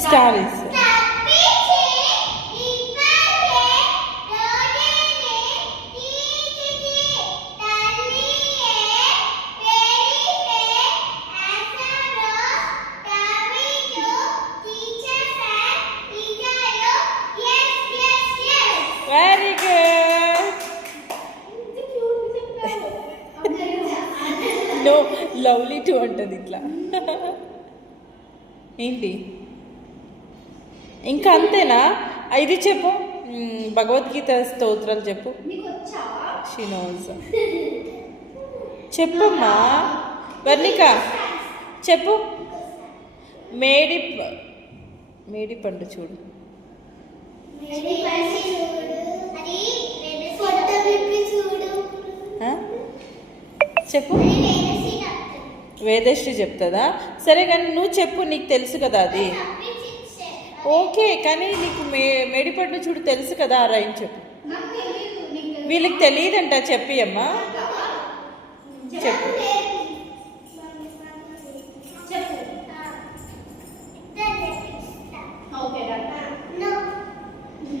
స్టారీస్. Very good. No, lovely to అంటది ఇట్లా. ఏంటి ఇంకా అంతేనా? ఇది చెప్పు, భగవద్గీత స్తోత్రాలు చెప్పు. షినోజ్ చెప్పమ్మా. వర్ణిక చెప్పు. మేడి పండు చూడు. చెప్పు. వేదశ్రీ చెప్తుందా? సరే కానీ నువ్వు చెప్పు, నీకు తెలుసు కదా అది. ఓకే, కానీ నీకు మేడిపండు చూడు తెలుసు కదా, ఆ రైన్ చెప్పు. వీళ్ళకి తెలియదంట, చెప్పి అమ్మా చెప్పు.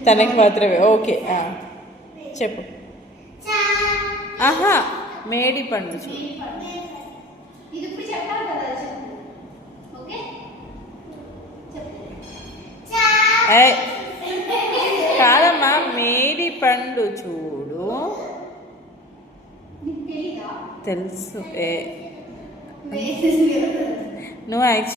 తనకి మాత్రమే. ఓకే చెప్పు. ఆహా, మేడి పండు చూడు. కాదమ్మా, మేడి పండు చూడు. తెలుసు నువ్వు